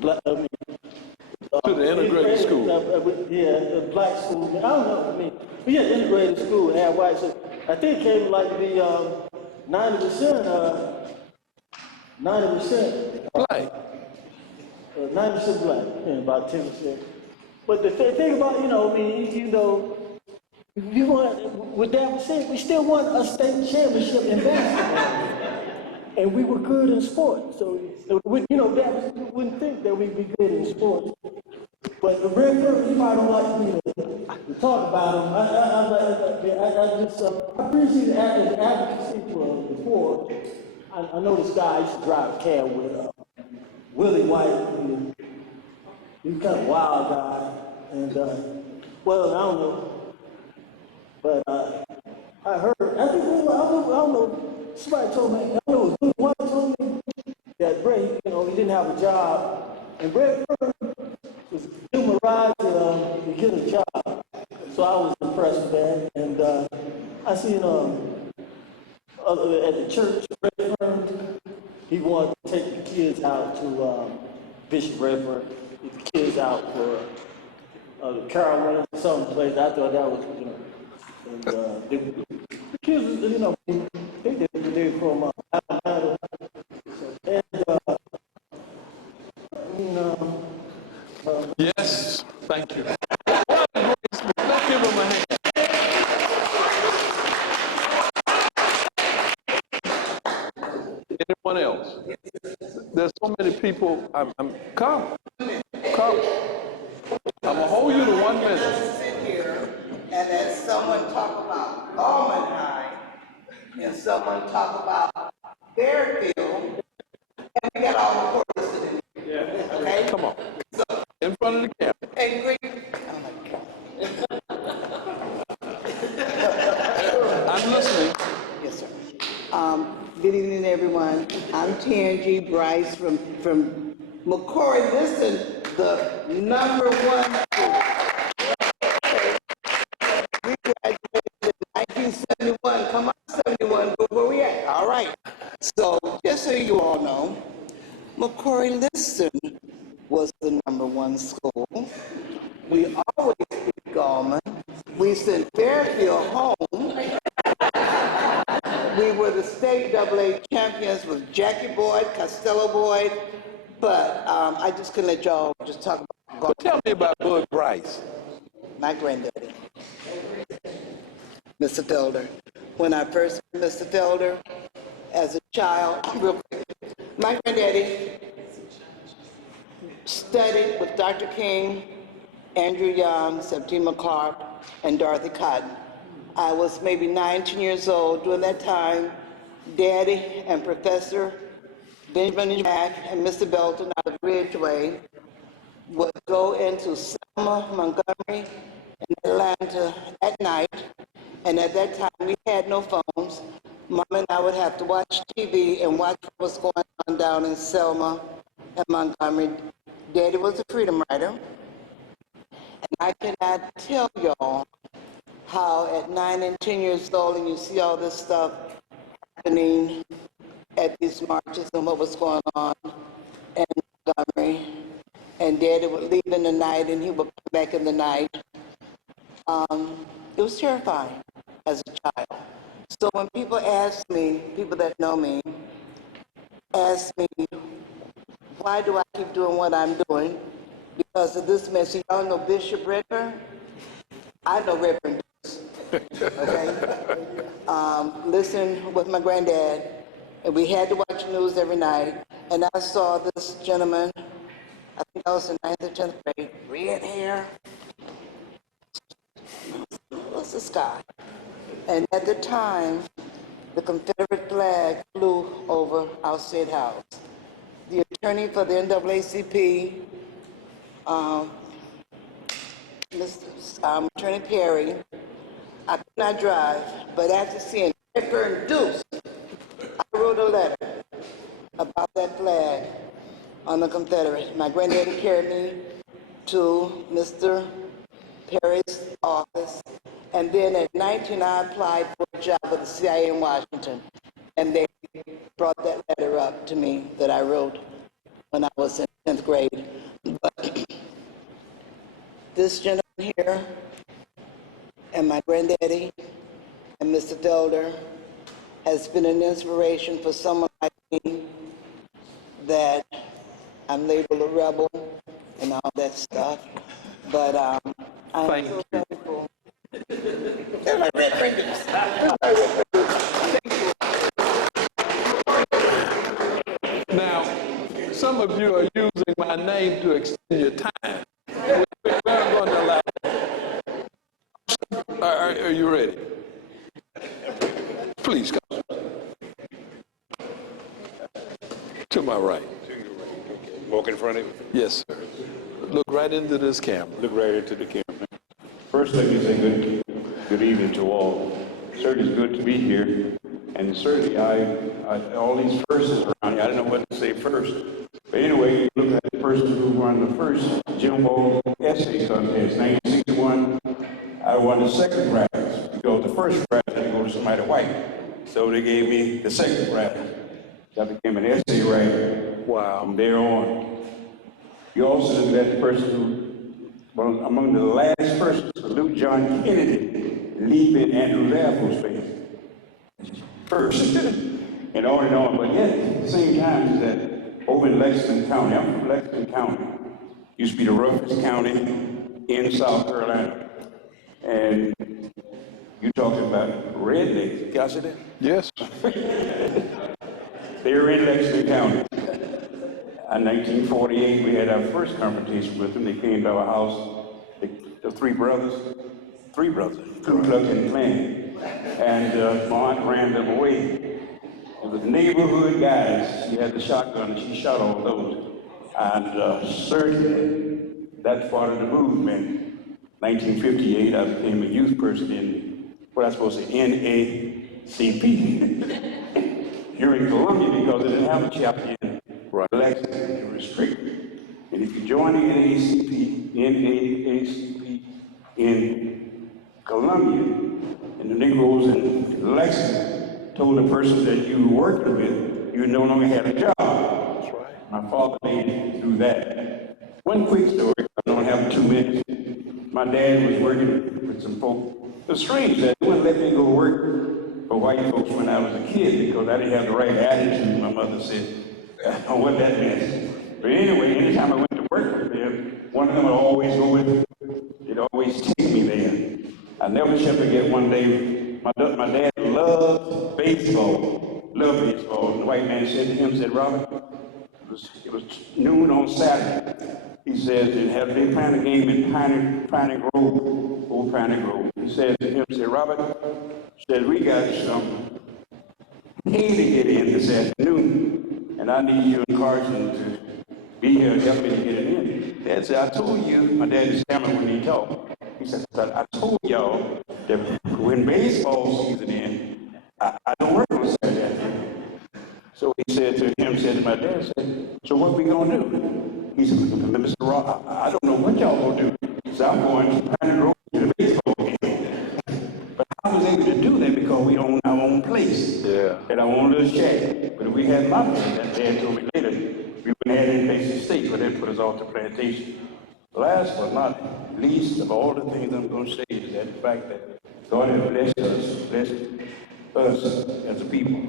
black, to the integrated school. Yeah, the black school. I don't know. But yeah, integrated school had white. So I think it came like the 90%. 90% Black. 90% black, and about 10%. But the thing about, you want, with that being said, we still won a state championship in basketball. And we were good in sports. So, we wouldn't think that we'd be good in sports. But the Red Bird, you might don't like me to talk about him. I appreciate the advocacy for before. I know this guy used to drive a cab with Willie White. He's kind of a wild guy. And, well, I don't know. But I heard, I don't know, somebody told me, I don't know, it was Willie White told me that Bray, he didn't have a job. And Bray was giving him a ride to get a job. So I was impressed with that. And I seen at the church, Redfern, he wanted to take the kids out to Bishop Redfern, get the kids out for the Carolina, some place. I thought that was, and the kids, they from Alabama. And, yes, thank you. Let's give him a hand. Anyone else? There's so many people. Come. I'm gonna hold you to 1 minute. Just sit here and then someone talk about Almond High and someone talk about Fairfield, and we got all the chorus in here. Yeah. Okay? Come on. So, in front of the camera. And green. Oh my God. I'm listening. Yes, sir. Good evening, everyone. I'm Tangi Bryce from McCory. Listen, the #1 school. We graduated in 1971. Come on, 71. Where we at? All right. So, just so you all know, McCory Liston was the #1 school. We always beat Gallman. We sent Fairfield home. We were the state AA champions with Jackie Boyd, Costello Boyd, but I just couldn't let y'all just talk about But tell me about Bud Bryce. my granddaddy, Mr. Felder. When I first met Mr. Felder as a child, real quick, my granddaddy studied with Dr. King, Andrew Young, Septima Clark, and Dorothy Cotton. I was maybe 19 years old. During that time, Daddy and Professor Benjamin Jack and Mr. Belton out of Ridgeway would go into Selma, Montgomery, and Atlanta at night. And at that time, we had no phones. Mom and I would have to watch TV and watch what was going on down in Selma and Montgomery. Daddy was a freedom rider. And I cannot tell y'all how at 9 and 10 years old, and you see all this stuff happening at these marches and what was going on in Montgomery. And Daddy would leave in the night and he would come back in the night. It was terrifying as a child. So when people ask me, people that know me, ask me, why do I keep doing what I'm doing? Because of this message. Y'all know Bishop Redfern? I know Redfern. Okay? Listen with my granddad, and we had to watch the news every night, and I saw this gentleman, I think I was in 9th or 10th grade, red hair. What's this guy? And at the time, the Confederate flag flew over our state house. The attorney for the NAACP, Attorney Perry, I could not drive, but after seeing Redfern Deuce, I wrote a letter about that flag on the Confederate. My granddaddy carried me to Mr. Perry's office, and then at 19 I applied for a job with the CIA in Washington, and they brought that letter up to me that I wrote when I was in 10th grade. But this gentleman here and my granddaddy and Mr. Felder has been an inspiration for someone like me that I'm labeled a rebel and all that stuff. But I'm so thankful. They're my red fingers. Now, some of you are using my name to extend your time. We're going to allow. Are you ready? Please come. To my right. Walk in front of you. Yes, sir. Look right into this camera. Look right into the camera. First, let me say good evening to all. Certainly it's good to be here. And certainly, all these firsts around here, I don't know what to say first. But anyway, you look at the person who won the first Jimbo essay contest, 1961. I won the second prize because the first prize had to go to somebody white. So they gave me the second prize. I became an essay writer. Wow. From there on. You also look at the person who, well, among the last persons, salute John Kennedy, leap in Andrew Lafo's face. First, and on, but yet, at the same time, is that over in Lexington County, I'm from Lexington County, used to be the roughest county in South Carolina. And you're talking about rednecks, y'all see that? Yes. They were in Lexington County. In 1948, we had our first confrontation with them. They came to our house, the three brothers, Ku Klux and Klan. And my aunt ran them away. It was neighborhood guys. She had the shotgun and she shot all those. And certainly, that's part of the movement. 1958, I became a youth person in, what I supposed to say, NAACP. Here in Columbia, because they didn't have a chapter in Lexington, they were restricted. And if you join the NAACP in Columbia, and the Negroes in Lexington told the person that you were working with, you no longer had a job. That's right. My father made me do that. One quick story, I don't have 2 minutes. My dad was working with some folk. It was strange that they wouldn't let me go work for white folks when I was a kid because I didn't have the right attitude, my mother said. I don't know what that meant. But anyway, anytime I went to work with them, one of them would always go with me. They'd always take me there. I never shall forget one day, my dad loved baseball, And the white man said to him, said, Robert, it was noon on Saturday. He says, it had been playing a game in Piney Grove, old Piney Grove. He said to him, said, Robert, said, we got some hay to get in this afternoon, and I need you and Carson to be here and help me to get it in. Dad said, I told you, my dad is stammered when he talked. He said, I told y'all that when baseball season ends, I don't work on Saturday afternoon. So he said to him, said to my dad, said, so what we gonna do? He said, Mr. Rock, I don't know what y'all gonna do. So I'm going to Piney Grove to the baseball game. But I was able to do that because we own our own place. Yeah. And our own little shack. But if we had my place, that dad told me later, we wouldn't have any place to stay, but they put us off the plantation. Last but not least of all the things I'm going to say is that the fact that God has blessed us as a people,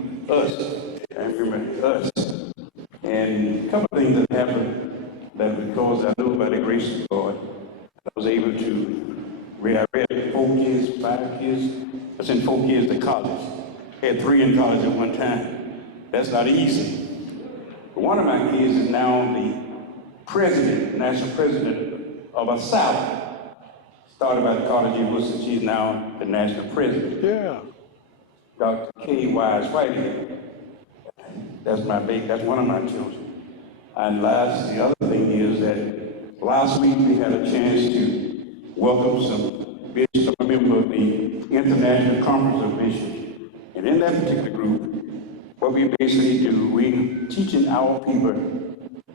and remember, us. And a couple of things that happened that because I know by the grace of God, I was able to I read 4 kids, 5 kids. I sent 4 kids to college. I had 3 in college at one time. That's not easy. But one of my kids is now the president, national president of a South. Started by the College of Wilson. She's now the national president. Yeah. Dr. K. Wise Whitehead. That's my baby. That's one of my children. And the other thing is that last week we had a chance to welcome some bishops, a member of the International Conference of Bishops. And in that particular group, what we basically do, we teaching our people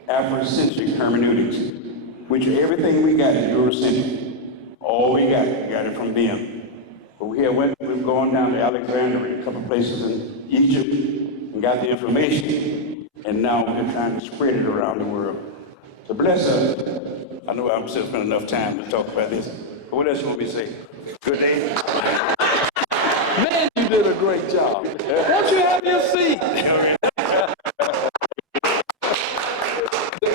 Afrocentric hermeneutics, which everything we got is Eurocentric. All we got it from them. But we've gone down to Alexandria, a couple of places in Egypt, and got the information. And now we're trying to spread it around the world. to bless us. I know I'm still spending enough time to talk about this. But what else you want me to say? Good day. Man, you did a great job. Won't you have your seat?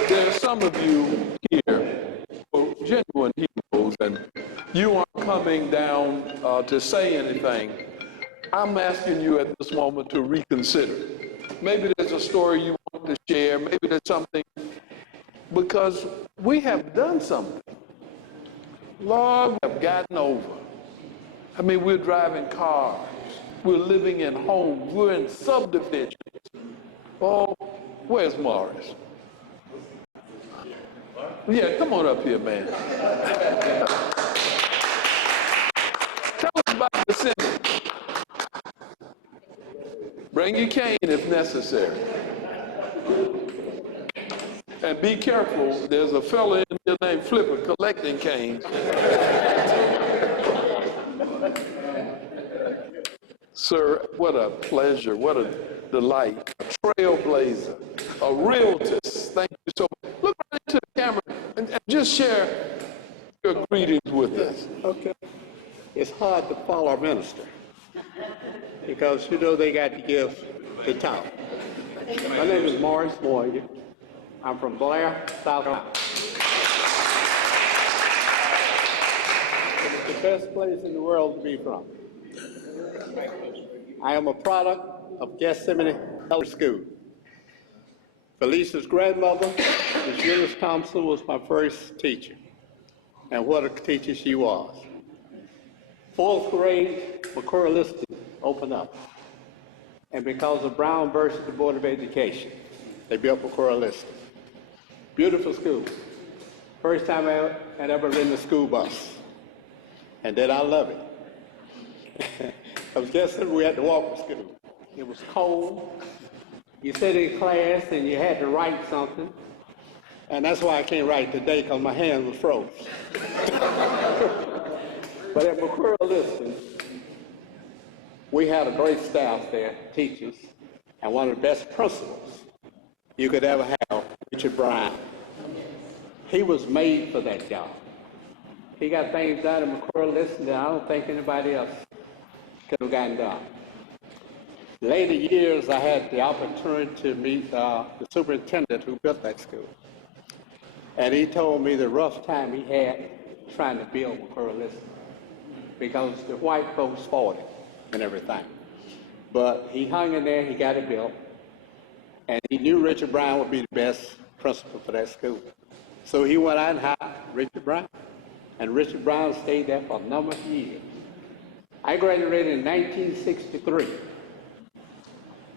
There are some of you here who are genuine heroes, and you aren't coming down to say anything. I'm asking you at this moment to reconsider. Maybe there's a story you want to share. Maybe there's something, because we have done something. Lord, we have gotten over. I mean, we're driving cars. We're living in homes. We're in subdivisions. Oh, where's Morris? Yeah, come on up here, man. Tell us about the city. Bring your cane if necessary. And be careful, there's a fella in here named Flipper collecting canes. Sir, what a pleasure, what a delight, a trailblazer, a realtist. Thank you so much. Look right into the camera and just share your greetings with us. Okay. It's hard to follow a minister because, you know, they got to give the talk. My name is Morris Morgan. I'm from Blair, South Carolina. It's the best place in the world to be from. I am a product of Gethsemane Elementary School. Felicia's grandmother, Ms. Eunice Thompson, was my first teacher. And what a teacher she was. Fourth grade, McCurry Liston opened up. And because of Brown versus the Board of Education, they built McCurry Liston. Beautiful school. First time I had ever ridden a school bus. And then I love it. I was guessing we had to walk to school. It was cold. You sit in class and you had to write something. And that's why I can't write today, because my hand was froze. But at McCurry Liston, we had a great staff there, teachers, and one of the best principals you could ever have, Richard Brown. He was made for that job. He got things done at McCurry Liston that I don't think anybody else could have gotten done. Later years, I had the opportunity to meet the superintendent who built that school. And he told me the rough time he had trying to build McCurry Liston because the white folks fought it and everything. But he hung in there, he got it built, and he knew Richard Brown would be the best principal for that school. So he went out and hired Richard Brown, and Richard Brown stayed there for a number of years. I graduated in 1963,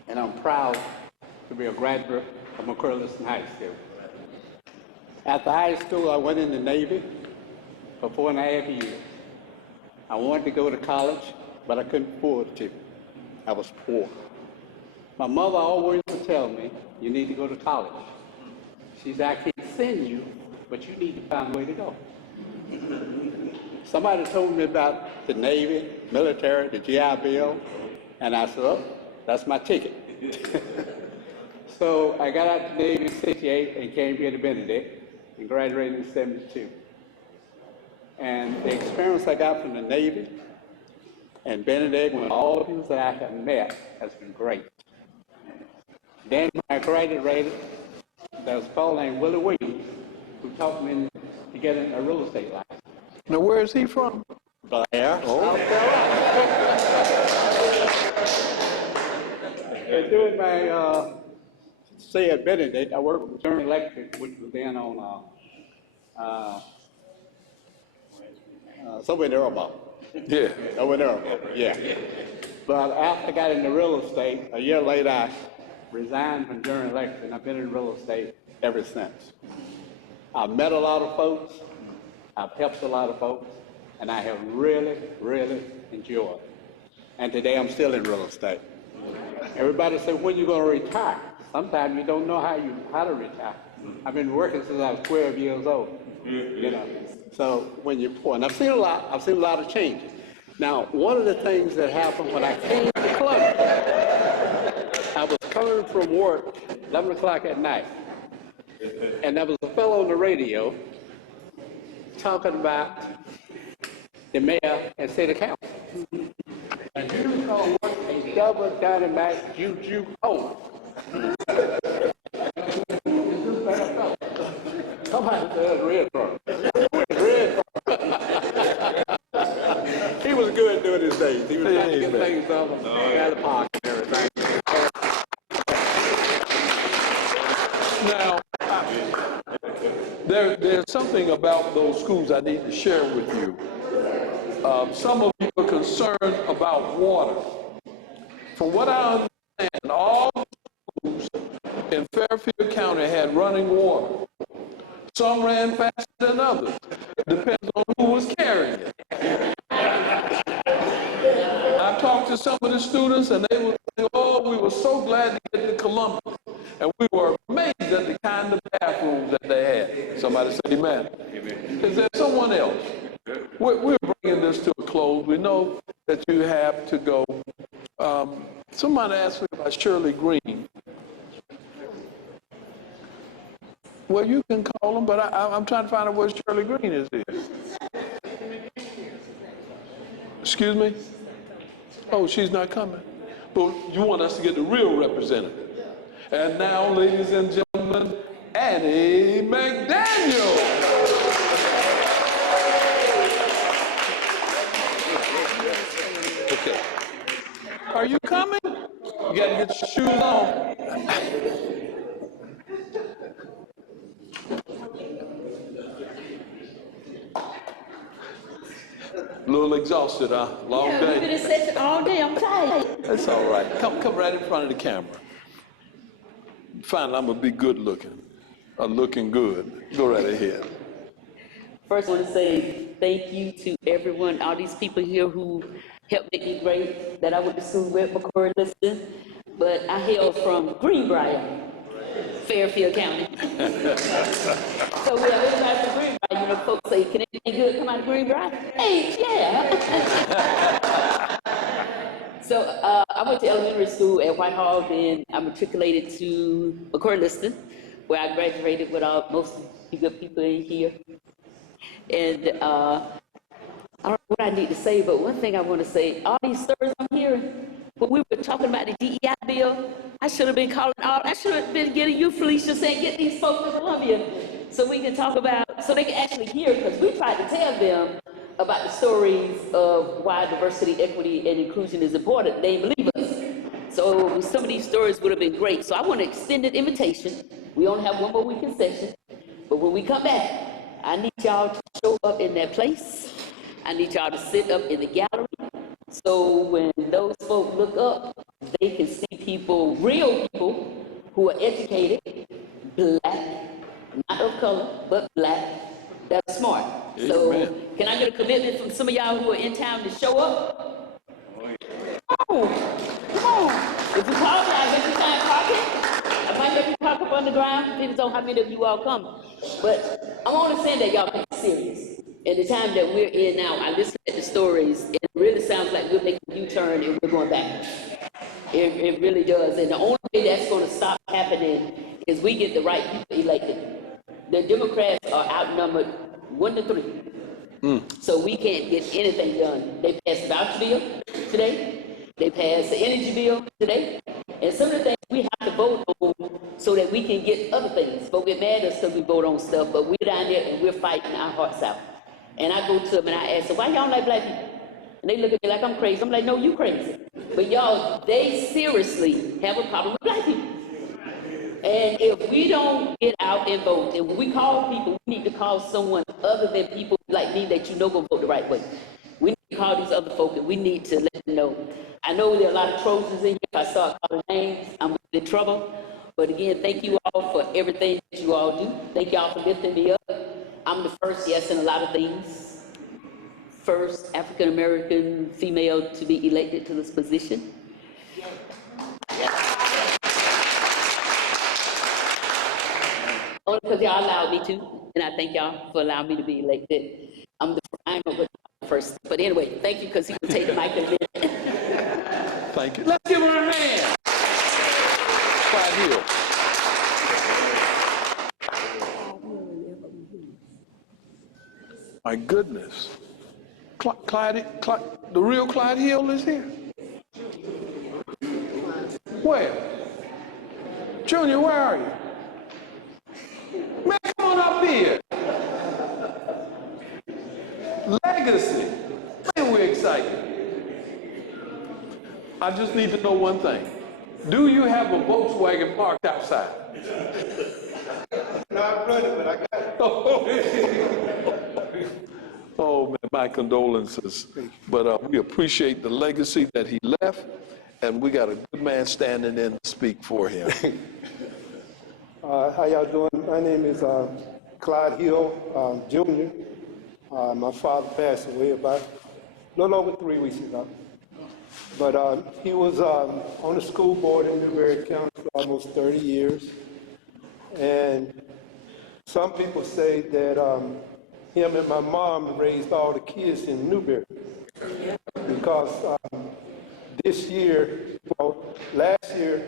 and I'm proud to be a graduate of McCurry Liston High School. After high school, I went in the Navy for 4.5 years. I wanted to go to college, but I couldn't afford to. I was poor. My mother always would tell me, you need to go to college. She said, I can't send you, but you need to find a way to go. Somebody told me about the Navy, military, the GI Bill, and I said, oh, that's my ticket. So I got out the Navy in 68 and came here to Benedict and graduated in 72. And the experience I got from the Navy and Benedict and all the people that I have met has been great. Then when I graduated, there was a fellow named Willie Williams who taught me to get a real estate license. Now, where is he from? Blair, South Carolina. And doing my stay at Benedict, I worked with General Electric, which was then on somewhere in Irma. Yeah. Over in Irma, yeah. But after I got into real estate, a year later, I resigned from General Electric, and I've been in real estate ever since. I've met a lot of folks, I've helped a lot of folks, and I have really, really enjoyed it. And today I'm still in real estate. Everybody says, when are you going to retire? Sometimes you don't know how to retire. I've been working since I was 12 years old, you know. So when you're poor, and I've seen a lot of changes. Now, one of the things that happened when I came to Columbia, I was coming from work, 11 o'clock at night, And there was a fellow on the radio talking about the mayor and city council. And you know what a double dynamite juju hold. Somebody said red truck. Red truck. He was good doing his days. He was trying to get things out of the park and everything. Now, there's something about those schools I need to share with you. Some of you are concerned about water. From what I understand, all the schools in Fairfield County had running water. Some ran faster than others. Depends on who was carrying it. I talked to some of the students and they were saying, oh, we were so glad to get to Columbus. And we were amazed at the kind of bathrooms that they had. Somebody say amen. Is there someone else? We're bringing this to a close. We know that you have to go. Somebody asked me about Shirley Green. Well, you can call them, but I'm trying to find out where Shirley Green is here. Excuse me? Oh, she's not coming. But you want us to get the real representative. And now, ladies and gentlemen, Annie McDaniel. Okay. Are you coming? You got to get your shoes on. A little exhausted, huh? Long day. We've been in session all day. I'm tired. That's all right. Come right in front of the camera. Finally, I'm gonna be good looking. Looking good. Go right ahead. First, I want to say thank you to everyone, all these people here who helped make me great, that I went to school with, McCoy Liston, but I hail from Greenbrier, Fairfield County. So we have everybody from Greenbrier. You know, folks say, can anything good come out of Greenbrier? Hey, yeah. So I went to elementary school at Whitehall, then I matriculated to McCoy Liston, where I graduated with most of the good people in here. And I don't know what I need to say, but one thing I want to say, all these stories I'm hearing, when we were talking about the DEI bill, I should have been I should have been getting you, Felicia, saying, get these folks to Columbia so we can talk about, so they can actually hear, because we tried to tell them about the stories of why diversity, equity, and inclusion is important. They didn't believe us. So some of these stories would have been great. So I want to extend an invitation. We only have one more week in session, but when we come back, I need y'all to show up in that place. I need y'all to sit up in the gallery. So when those folks look up, they can see people, real people, who are educated, black, not of color, but black, that are smart. Amen. So can I get a commitment from some of y'all who are in town to show up? Come on. If you call me, I'll get you time parking. I might let you park up on the ground. Depends on how many of you all come. But I'm only saying that y'all can be serious. In the time that we're in now, I listen to the stories, and it really sounds like we're making a U-turn and we're going back. It really does. And the only way that's going to stop happening is we get the right people elected. The Democrats are outnumbered 1-3. So we can't get anything done. They passed the voucher bill today. They passed the energy bill today. And some of the things we have to vote on so that we can get other things. Folks get mad at us because we vote on stuff, but we're down there and we're fighting our hearts out. And I go to them and I ask them, why y'all don't like black people? And they look at me like I'm crazy. I'm like, no, you crazy. But y'all, they seriously have a problem with black people. And if we don't get out and vote, and when we call people, we need to call someone other than people like me that you know gonna vote the right way. We need to call these other folks and we need to let them know. I know there are a lot of Trojans in here. If I start calling names, I'm in trouble. But again, thank you all for everything that you all do. Thank y'all for lifting me up. I'm the first, yes, in a lot of things. First African-American female to be elected to this position. Only because y'all allowed me to, and I thank y'all for allowing me to be elected. I ain't gonna go first, but anyway, thank you, because he can take the mic in a minute. Thank you. Let's give her a hand. Right here. My goodness. The real Clyde Hill is here? Where? Junior, where are you? Man, come on up here. Legacy. Man, we're excited. I just need to know one thing. Do you have a Volkswagen parked outside? Not running, but I got it. Oh, man, my condolences. But we appreciate the legacy that he left, and we got a good man standing in to speak for him. How y'all doing? My name is Clyde Hill Jr. My father passed away about a little over 3 weeks ago. But he was on the school board in Newberry County for almost 30 years. And some people say that him and my mom raised all the kids in Newberry. Because this year, well, last year,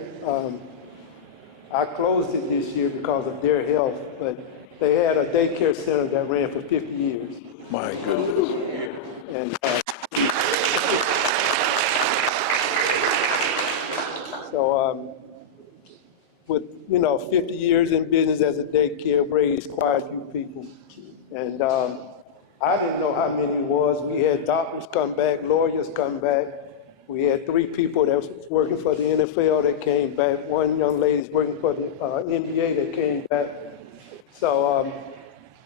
I closed it this year because of their health, but they had a daycare center that ran for 50 years. My goodness. And so with, 50 years in business as a daycare, raised quite a few people. And I didn't know how many it was. We had doctors come back, lawyers come back. We had 3 people that was working for the NFL that came back. One young lady's working for the NBA that came back. So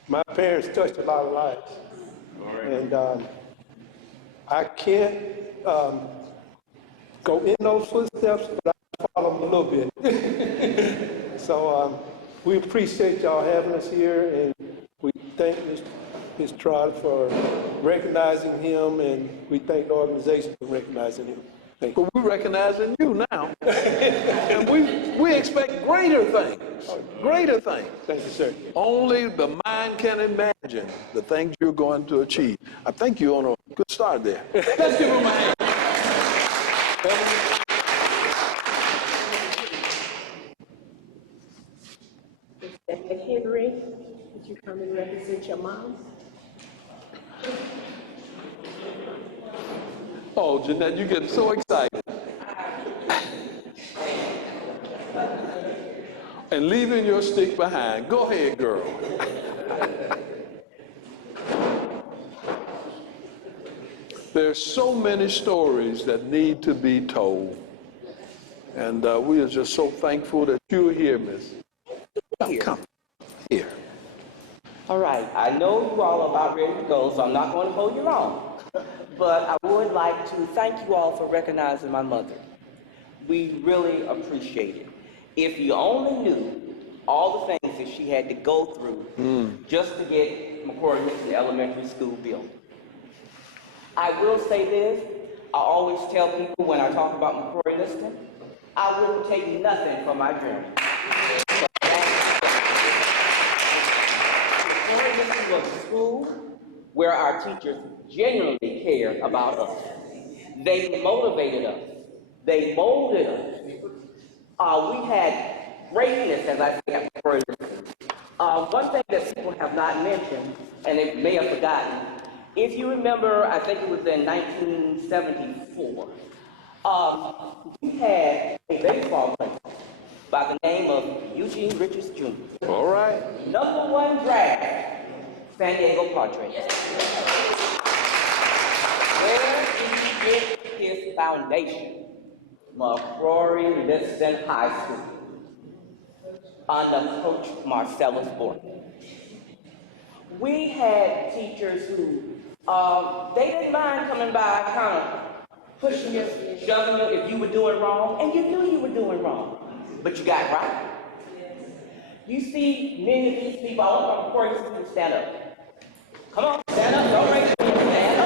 my parents touched a lot of lives. And I can't go in those footsteps, but I follow them a little bit. So we appreciate y'all having us here, and we thank Ms. Trotter for recognizing him, and we thank the organization for recognizing him. Thank you. But we're recognizing you now. And we expect greater things. Greater things. Thank you, sir. Only the mind can imagine the things you're going to achieve. I think you're on a good start there. Let's give him a hand. Mr. Henry, would you come and represent your mom? Oh, Jeanette, you're getting so excited. And leaving your stick behind. Go ahead, girl. There's so many stories that need to be told. And we are just so thankful that you're here, Miss. Come here. All right, I know you all are about ready to go, so I'm not going to hold you long. But I would like to thank you all for recognizing my mother. We really appreciate it. If you only knew all the things that she had to go through just to get McCory Liston Elementary School built. I will say this, I always tell people when I talk about McCory Liston, I will take nothing from my journey. McCory Liston was a school where our teachers genuinely cared about us. They motivated us. They molded us. We had greatness, as I say, at McCory Liston. One thing that people have not mentioned, and they may have forgotten, if you remember, I think it was in 1974, we had a baseball player by the name of Eugene Richards Jr. All right. #1 draft, San Diego Padres. Where did he get his foundation? McCrory Liston High School, under Coach Marcellus Borton. We had teachers who, they didn't mind coming by, kind of pushing you, shoving you if you were doing wrong, and you knew you were doing wrong, but you got right. You see many of these people, I want McCrory Liston to stand up. Come on, stand up, don't raise your hand,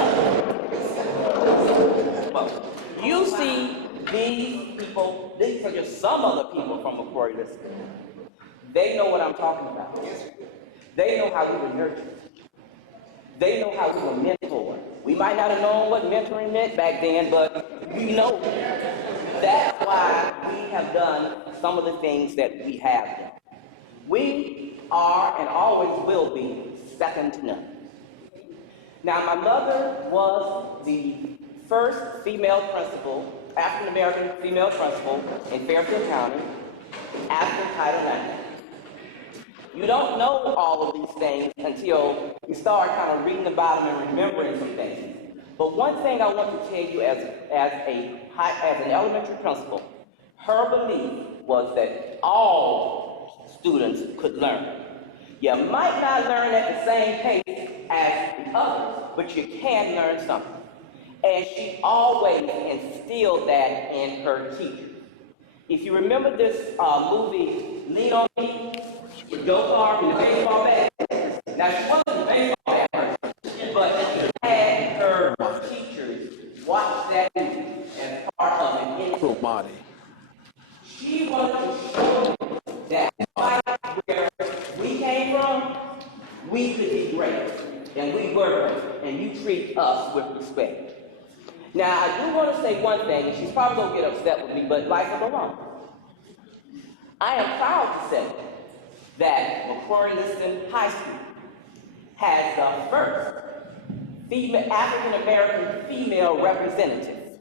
stand up. You see these people, these are just some other people from McCrory Liston. They know what I'm talking about. They know how we were nurtured. They know how we were mentored. We might not have known what mentoring meant back then, but we know. That's why we have done some of the things that we have done. We are and always will be second to none. Now, my mother was the first female principal, African-American female principal in Fairfield County after Title IX. You don't know all of these things until you start kind of reading about them and remembering some things. But one thing I want to tell you as an elementary principal, her belief was that all students could learn. You might not learn at the same pace as the others, but you can learn something. And she always instilled that in her teachers. If you remember this movie, Lean on Me, with Joe Clark and the baseball bat. Now, she wasn't a baseball bat person, but she had her teachers watch that movie as part of it. She wanted to show them that despite where we came from, we could be great, and we were great, and you treat us with respect. Now, I do want to say one thing, and she's probably going to get upset with me, but life will go on. I am proud to say that McCrory Liston High School has the first African-American female representative.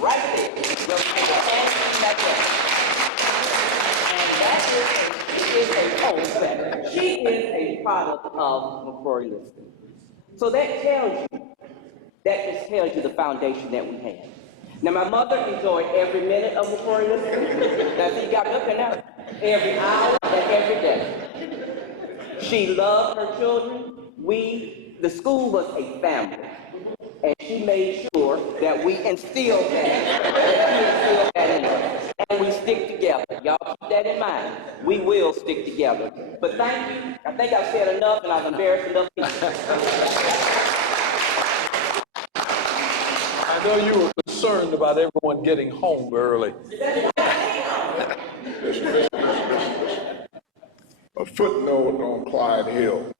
Right there. She is a product of McCrory Liston. So that just tells you the foundation that we have. Now, my mother enjoyed every minute of McCrory Liston. Now, she got up in there every hour and every day. She loved her children. The school was a family. And she made sure that we instilled that in us. And we stick together. Y'all keep that in mind. We will stick together. But thank you. I think I've said enough and I've embarrassed enough people. I know you were concerned about everyone getting home early. A footnote on Clyde Hill.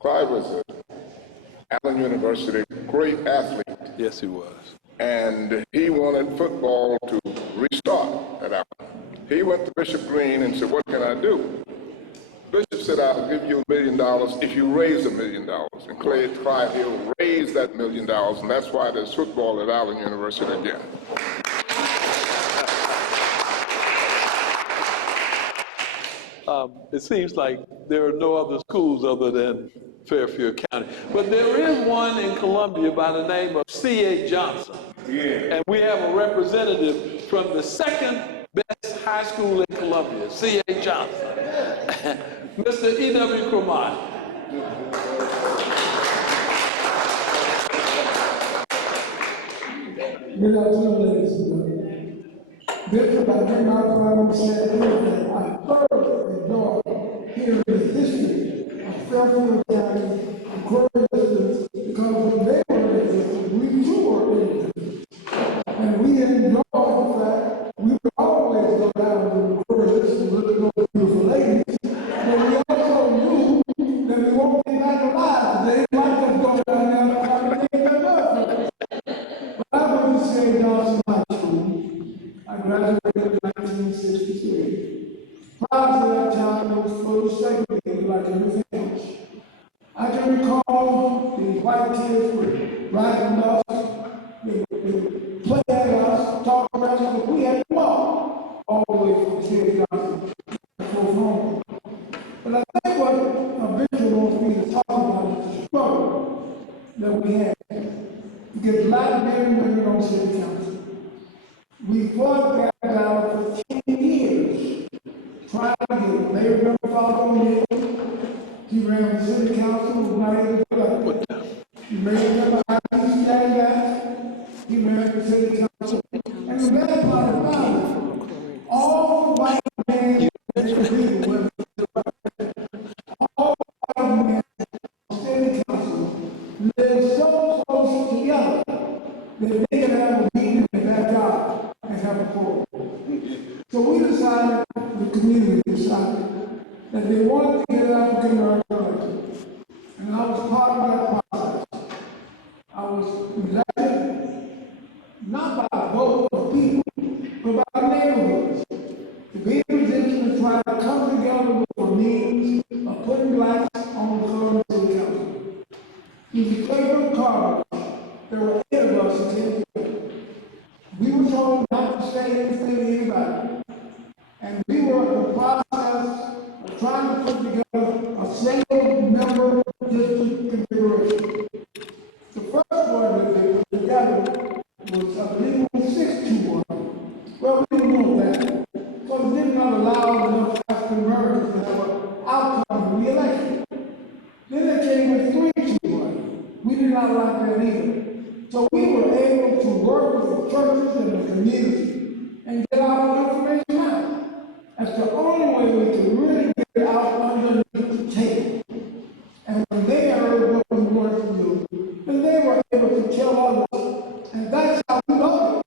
Clyde was at Allen University, great athlete. Yes, he was. And he wanted football to restart at Allen. He went to Bishop Green and said, what can I do? Bishop said, I'll give you $1 million if you raise $1 million. And Clyde Hill raised that $1 million, and that's why there's football at Allen University again. It seems like there are no other schools other than Fairfield County. But there is one in Columbia by the name of C.A. Johnson. Yeah. And we have a representative from the second best high school in Columbia, C.A. Johnson. Mr. E.W. Cremont. Good afternoon, ladies and gentlemen. Bishop, I think my problem said that I thoroughly enjoyed hearing the history of Fairfield County and McCrory Liston, because when they were in existence, we too were in existence. And we enjoyed the fact we would always go down to McCrory Liston look at those beautiful ladies, but we also knew that we won't be back alive today. They might just go down there and try to take that up. But I went to St. Johnson High School. I graduated in 1963. Prior to that time, it was fully segregated like everything else. I can recall the white kids were riding us, they would play at us, talk about us, but we had to walk all the way from St. Johnson to home. But I think what a Bishop wants me to talk about is the struggle that we had to get black men and women on city council. We fought that battle for 10 years, trying to get it. They remember Father O'Neill. He ran the city council with United Together. You may remember I.C. Stagg. He ran the city council. And the bad part about it, all white men agree with all white men on city council live so close together that they can have a meeting in their job and have a forum. So we decided, the community decided, that they wanted to get African American elected. And I was part of that process. I was elected not by a vote of people, but by neighborhoods, to be in a position to try to come together with a means of putting blacks on the current city council. We declared on cards. There were 8 of us who came together. We were told not to say anything to anybody. And we were in the process of trying to put together a single member district configuration. The first one that they put together was, I believe, it was 6-1. Well, we didn't know that. So it did not allow enough African Americans to have an outcome in the election. Then they came with 3-1. We did not like that either. So we were able to work with the churches and the community and get our information out. That's the only way we could really get it out underneath the table. And when they heard what we wanted to do, then they were able to tell others. And that's how we got it.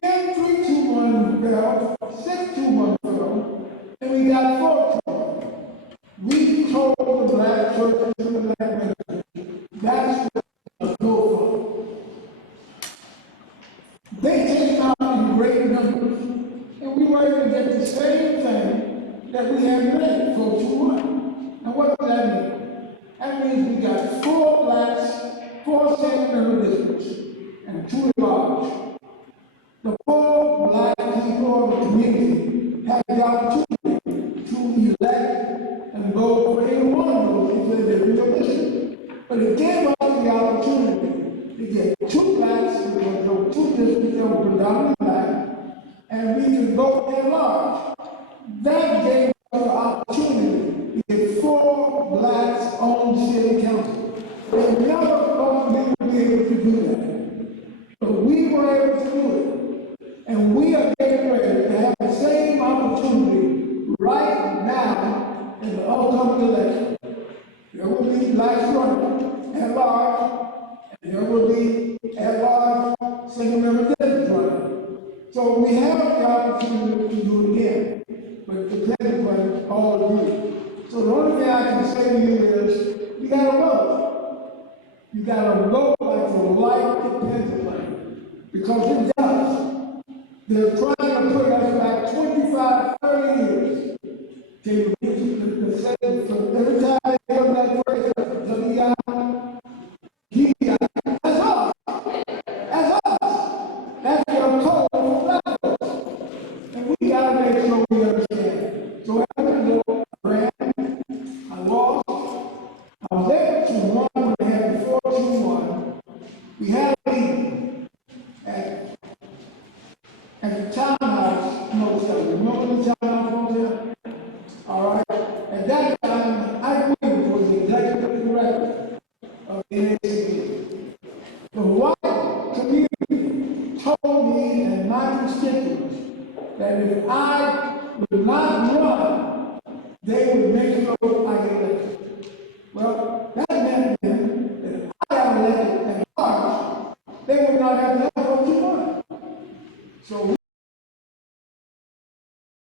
Then 3-1 fell, 6-1 fell, and we got 4-1. We told the black churches and the black ministers, that's what we go for. They came out in great numbers, and we were able to get the same thing that we had made, 4-1. And what does that mean? That means we got 4 blacks, 4 single-member districts, and 2 at-large. The 4 black people of the community had the opportunity to elect and vote for any one of those if they did the district. But it gave us the opportunity to get 2 blacks, because there were 2 districts that were predominantly black, and we could vote at large. That gave us the opportunity to get 4 blacks on the city council. They never thought we would be able to do that. But we were able to do it. And we are getting ready to have the same opportunity right now in the upcoming election. There will be blacks running at large, and there will be at large single-member districts running. So we have the opportunity to do it again, but the plenty ones all agree. So the only thing I can say to you is, you got to vote. You got to vote like your life depends on it, because it does. They're trying to put us back 25, 30 years. Can you read the sentence from every time they come that phrase, that's us. That's us. That's your code for black folks. And we got to make sure we understand. So after the I ran, I lost, I was able to run when they had the 4-1. We had a meeting at the townhouse motel. Remember the townhouse motel? All right. At that time, I was the executive director of the NACB. The white community told me and my constituents that if I would not run, they would make sure I get elected. Well,